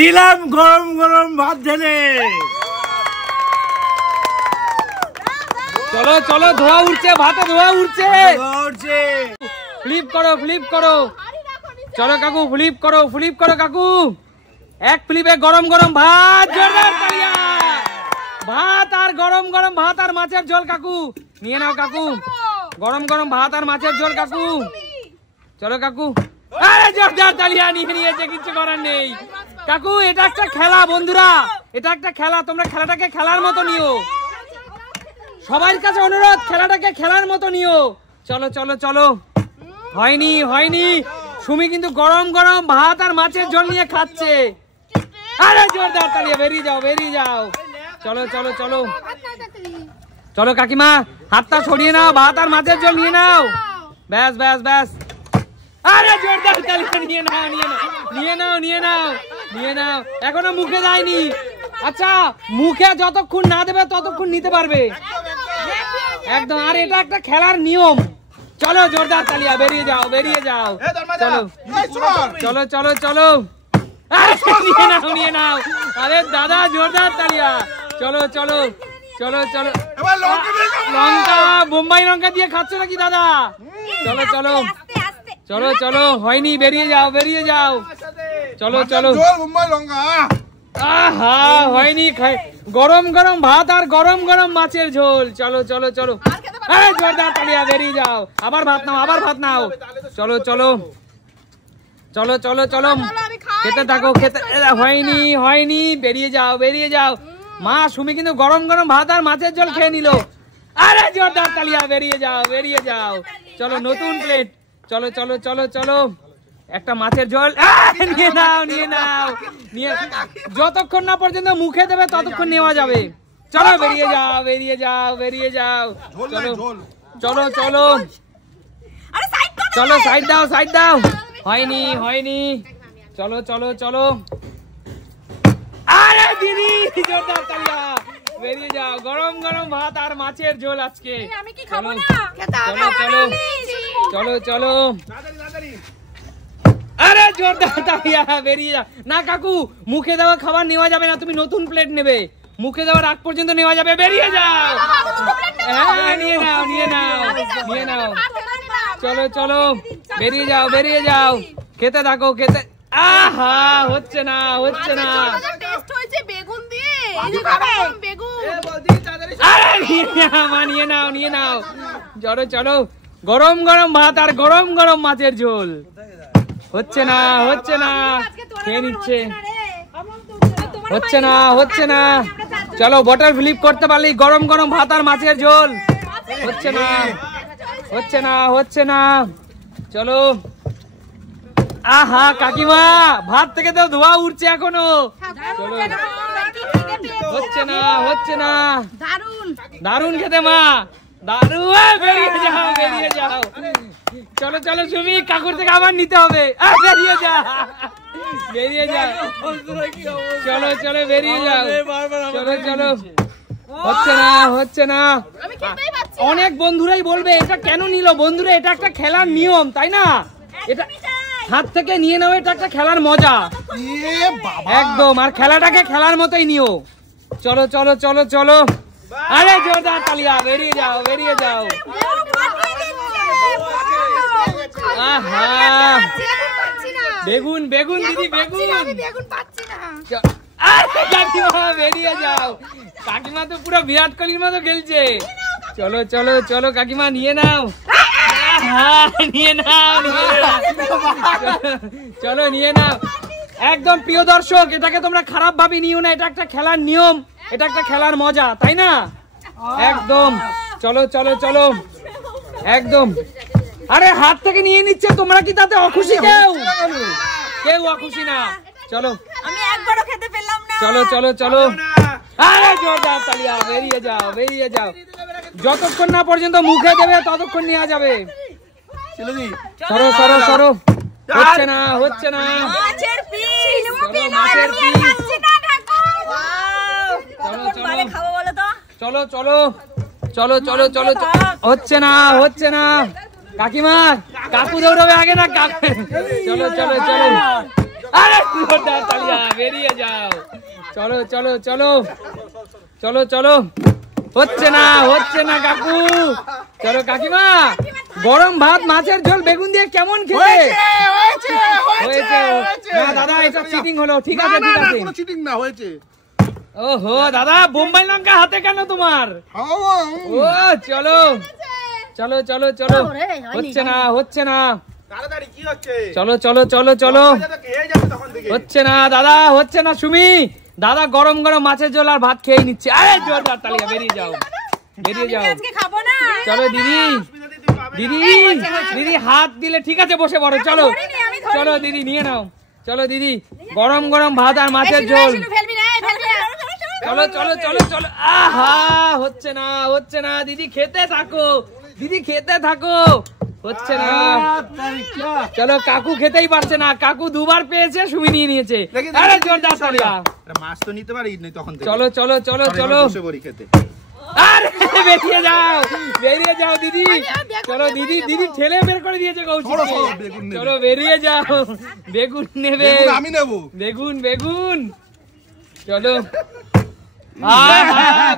দিলাম গরম গরম ভাত ঢেলে। চলো চলো, ধোয়া উঠছে, ভাতে ধোয়া উঠছে। ফ্লিপ করো, ফ্লিপ করো। চলো কাকু, ফ্লিপ করো, ফ্লিপ করো কাকু। এক ফ্লিপে গরম গরম ভাত। জোরদার তালিয়া। ভাত আর গরম গরম ভাত আর মাছের ঝোল কাকু নিয়ে নাও কাকু। গরম গরম ভাত আর মাছের ঝোল কাকু। চলো কাকু। আরে জোরদার তালিয়া, নিয়ে নিয়েছে, কিছু করার নেই কাকু। এটা একটা খেলা বন্ধুরা, এটা একটা খেলা। তোমরা খেলাটাকে খেলার মতো নিও। সবার কাছে অনুরোধ, খেলাটাকে খেলার মতো নিও। চলো চলো চলো। হয়নি হয়নি। সুমি কিন্তু গরম গরম ভাত আর মাছের ঝোল নিয়ে খাচ্ছে। আরে জোরদার তালিয়া, বেরিয়ে যাও, বেরিয়ে যাও। চলো চলো চলো চলো কাকিমা, হাতটা সরিয়ে নাও, ভাত আর মাছের ঝোল নিয়ে নাও। ব্যাস ব্যাস ব্যাস। আরে জোরদার তালিয়া, নিয়ে নাও, নিয়ে নাও, নিয়ে নাও, নিয়ে নাও, নিয়ে নাও। এখনো মুখে যায়নি। আচ্ছা, মুখে যতক্ষণ না দেবে ততক্ষণ নিতে পারবে একদম। আর এটা একটা খেলার নিয়ম। চলো জোরদার তালিয়া, বেরিয়ে যাও, বেরিয়ে যাও। চলো চলো চলো চলো। নিয়ে নাও, নিয়ে নাও। আরে দাদা, জোরদার তালিয়া। চলো চলো চলো চলো। লঙ্কা, বোম্বাই লঙ্কা দিয়ে খাচ্ছ নাকি দাদা? চলো চলো চলো চলো। হয়নি, বেরিয়ে যাও, বেরিয়ে যাও। চলো চলো। আহা, হয়নি। গরম গরম ভাত আর গরম গরম মাছের ঝোল। চলো চলো চলো। আরে জোরদার তালিয়া, বেরিয়ে যাও। আবার ভাত নাও, আবার ভাত নাও। চলো চলো চলো চলো চলো। খেতে থাকো, খেতে। হয়নি হয়নি, বেরিয়ে যাও, বেরিয়ে যাও। মা সুমি কিন্তু গরম গরম ভাত আর মাছের ঝোল খেয়ে নিল। আরে জোরদার তালিয়া, বেরিয়ে যাও, বেরিয়ে যাও। চলো, নতুন প্লেট। চলো চলো চলো চলো। একটা মাছের ঝোল নিয়ে নাও, নিয়ে নাও, নিয়ে। যতক্ষণ না পর্যন্ত মুখে দেবে ততক্ষণ নেওয়া যাবে। চলো, বেরিয়ে যাও, বেরিয়ে যাও, বেরিয়ে যাও। চলো চলো চলো চলো। সাইড দাও, সাইড দাও। হয়নি হয়নি। চলো চলো চলো। আরে দিদি, জোরদার তালিয়া, বেরিয়ে যাও। গরম গরম ভাত আর মাছের ঝোল আজকে। চলো চলো চলো চলো চলো। আরে জোরদার তালিয়া, বেরিয়ে যাও। না কাকু, মুখে দেওয়া খাবার নেওয়া যাবে না। তুমি নতুন প্লেট নেবে। মুখে দেওয়ার আগ পর্যন্ত নেওয়া যাবে। বেরিয়ে যাও। হ্যাঁ, নিয়ে নাও, নিয়ে নাও, নিয়ে নাও। চলো চলো, বেরিয়ে যাও, বেরিয়ে যাও। খেতে থাকো, খেতে। আহা, হচ্ছে না, হচ্ছে না। নিয়ে নাও, নিয়ে নাও। চলো চলো। গরম গরম ভাত আর গরম গরম মাছের ঝোল। হচ্ছে না, হচ্ছে না। খেয়ে নিচ্ছে। হচ্ছে না, হচ্ছে না। চলো, বটল ফ্লিপ করতে পারলি। গরম গরম ভাত আর মাছের ঝোল। হচ্ছে না, হচ্ছে না, হচ্ছে না। চলো। আহা কাকিমা, ভাত থেকে তো ধোয়া উঠছে এখনো। চলো। হচ্ছে না, হচ্ছে না। দারুন খেতে মা, দারুন। বেরিয়ে যাও, বেরিয়ে যাও। চলো চলো সুমি, কাকুর থেকে আবার নিতে হবে। বেরিয়ে যা, বেরিয়ে যাও। চলো চলো, বেরিয়ে যাও। চলো চলো। হচ্ছে না, হচ্ছে না। অনেক বন্ধুরাই বলবে এটা কেন নিল। বন্ধুরা, এটা একটা খেলার নিয়ম, তাই না? এটা হাত থেকে নিয়ে নাও, এটা একটা খেলার মজা একদম। আর খেলাটাকে খেলার মতোই নিও। চলো চলো চলো চলো। আরে জোরদার তালিয়া, বেরিয়ে যাও, বেরিয়ে যাও। আহা, বেগুন, বেগুন দিদি, বেগুন। কাকিমা, বেরিয়ে যাও। কাকিমা তো পুরো বিরাট কোহলির মতো খেলছে। চলো চলো চলো কাকিমা, নিয়ে নাও। নিয়ে নাও, নিয়ে নাও। চলো, নিয়ে নাও। একদম প্রিয় দর্শক, এটাকে তোমরা খারাপ ভাবে নিও না। এটা একটা খেলার নিয়ম, এটা একটা খেলার মজা, তাই না? একদম। চলো চলো চলো, একদম। আরে হাত থেকে নিয়ে নিচ্ছে, তোমরা কি তাতে অখুশি? কেউ কেউ অখুশি না। চলো, আমি একবারও খেতে পেলাম না। চলো চলো চলো। আরে জোরদার তালিয়া, বেরিয়ে যাও, বেরিয়ে যাও। যতক্ষণ না পর্যন্ত মুখে দেবে ততক্ষণ নেওয়া যাবে। সরো সরো সরো। হচ্ছে না, হচ্ছে না। মাছের পিস, মাছের পিস। চলো চলো চলো চলো চলো। হচ্ছে না, হচ্ছে না। কাকিমা, কাকু দৌড়াবে আগে না? চলো চলো চলো। আরে জোরদার তালিয়া, বেরিয়ে যাও। চলো চলো চলো চলো চলো, হচ্ছে না কাকু। চলো কাকিমা, গরম ভাত মাছের ঝোল বেগুন দিয়ে কেমন খেতে হয়েছে? না দাদা, এটা চিটিং হলো। ঠিক আছে ঠিক আছে, কোনো চিটিং না হয়েছে। ওহো দাদা, বোম্বাই লঙ্কা হাতে কেন তোমার? ও চলো চলো চলো চলো, হচ্ছে না। তাড়াতাড়ি কি হচ্ছে? চলো চলো চলো চলো, হচ্ছে না দাদা, হচ্ছে না। সুমি দাদা গরম গরম মাছের ঝোল আর ভাত খেয়ে নিচ্ছে। আরে জোরদার তালিয়া, বেরিয়ে যাও বেরিয়ে যাও। চলো দিদি দিদি দিদি, হাত দিলে ঠিক আছে, বসে পড়ো। চলো চলো দিদি, নিয়ে নাও। চলো দিদি, গরম গরম ভাত আর মাছের ঝোল। চলো চলো চলো চলো। আহা, হচ্ছে না দিদি, খেতে থাকো দিদি, খেতে থাকো। হচ্ছে না। চলো, কাকু খেতেই পারছে না। কাকু দুবার পেয়েছে, সুমি নিয়ে নিয়েছে। আরে জোরদার তালিয়া। মাছ তো নিতে পারি তখন। চলো চলো চলো চলো, আরে বেরিয়ে যাও দিদি। চলো দিদি, দিদি ঠেলে বের করে দিয়েছে কৌশিককে। চলো বেরিয়ে যাও, বেগুন নেবে? আমি নেবো বেগুন। চলো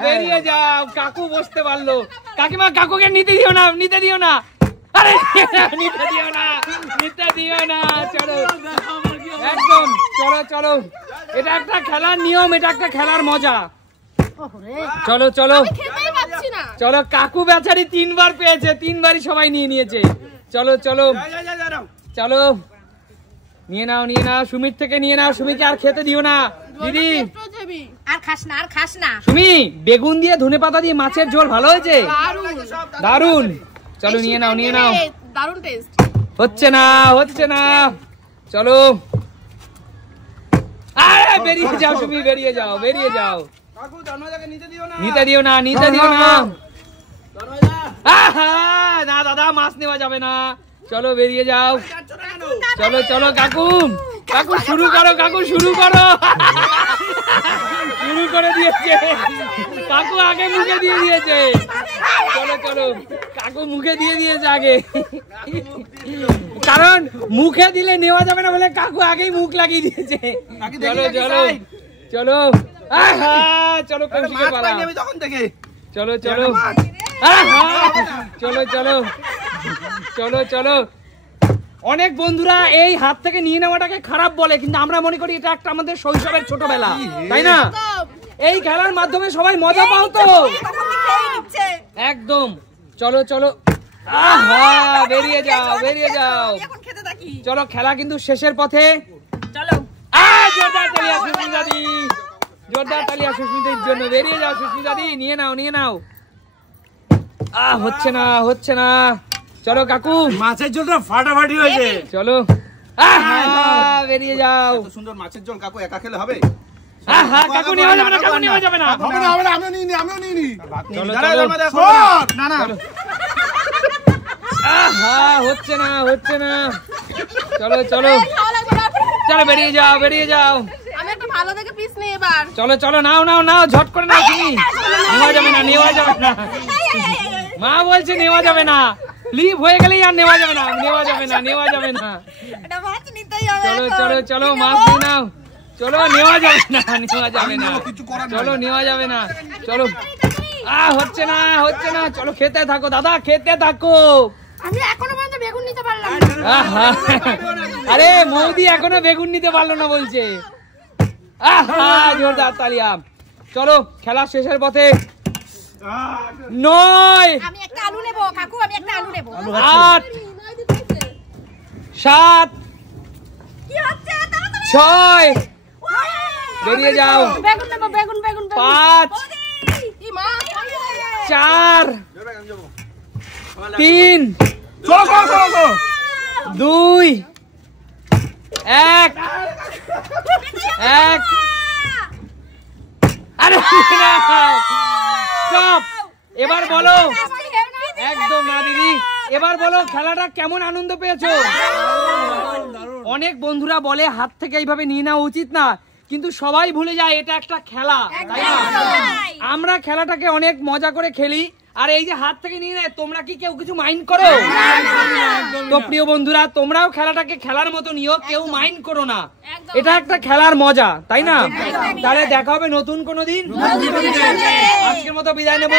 বেরিয়ে যাও। কাকু বসতে পারলো। কাকিমা, কাকুকে নিতে দিও না। আরে নিতে দিও না। চলো একদম, চলো চলো। এটা একটা খেলার নিয়ম, এটা একটা খেলার মজা। চলো চলো চলো, কাকু বেচারি 3 বার পেয়েছে, 3 বারই সবাই নিয়ে নিয়েছে। চলো চলো চলো, নিয়ে নাও সুমির থেকে নিয়ে নাও। সুমিকে আর খেতে দিও না দিদি। আর খাস না। সুমি, বেগুন দিয়ে ধনেপাতা দিয়ে মাছের ঝোল ভালো হয়েছে, দারুন। চলো নিয়ে নাও। দারুন টেস্ট। হচ্ছে না। চলো, আরে বেরিয়ে যাও সুমি, বেরিয়ে যাও। নিতে দিও না। আহা, না দাদা, মাছ নেওয়া যাবে না। চলো বেরিয়ে যাও। চলো কাকু শুরু করো। শুরু করে দিয়েছে কাকু, আগে মুখে দিয়ে দিয়েছে। চলো কাকু মুখে দিয়ে দিয়েছে আগে, কারণ মুখে দিলে নেওয়া যাবে না বলে কাকু আগেই মুখ লাগিয়ে দিয়েছে। চলো আহা, চলো কৌশিকের পালা। চলো চলো। অনেক বন্ধুরা এই হাত থেকে নিয়ে নেওয়াটাকে খারাপ বলে, কিন্তু আমরা মনে করি এটা একটা আমাদের শৈশবের ছোটবেলা, তাই না? এই খেলার মাধ্যমে সবাই মজা পাও তো একদম। চলো আহা, বেরিয়ে যাও। চলো, খেলা কিন্তু শেষের পথে। চলো, জোরদার তালিয়া সুস্মিতার জন্য। বেরিয়ে যাও সুস্মিতা দি, নিয়ে নাও। হচ্ছে না। চলো কাকু, মাছের ঝোলটা ফাটাফাটি হয়েছে। চলো বেরিয়ে যাও। সুন্দর মাছের ঝোল কাকু একা খেলে হবে? কাকু নেওয়া যাবে না। আমিও নিইনি। চলো না। হচ্ছে না। চলো বেরিয়ে যাও। আমি একটা ভালো দেখে পিস নেই এবার। চলো নাও, ঝট করে নাও তুমি। নেওয়া যাবে না। মা বলছে নেওয়া যাবে না, ফ্লিপ হয়ে গেলেই আর নেওয়া যাবে না। এটা মাছ নিতেই হবে। চলো মাছ নিয়ে নাও। চলো, নেওয়া যাবে না। চলো নেওয়া যাবে না। চলো, হচ্ছে না। চলো খেতে থাকো দাদা, খেতে থাকো। আমি এখনো পর্যন্ত বেগুন নিতে পারলাম না। আরে মৌদি এখনো বেগুন নিতে পারলো না বলছে। জোরদার তালিয়া। চলো, খেলা শেষের পথে। 9, আমি একটা আলু নেব কাকু, 8, 7, কি হচ্ছে? 6, বেরিয়ে যাও। বেগুন নেব, বেগুন 5, ই মা 4, 3, 2, 1। আরে স্টপ। এবার বলো, একদম না দিদি, এবার বলো খেলাটা কেমন আনন্দ পেয়েছো? অনেক বন্ধুরা বলে হাত থেকে এইভাবে নিয়ে নেওয়া উচিত না, কিন্তু সবাই ভুলে যায় এটা একটা খেলা, তাই না? আমরা খেলাটাকে অনেক মজা করে খেলি, আর এই যে হাত থেকে নিয়ে নেয়, তোমরা কি কেউ কিছু মাইন্ড করো? তো প্রিয় বন্ধুরা, তোমরাও খেলাটাকে খেলার মতো নিও, কেউ মাইন্ড করো না, এটা একটা খেলার মজা, তাই না? তাহলে দেখা হবে নতুন কোনো দিন। আজকের মতো বিদায় নেবো।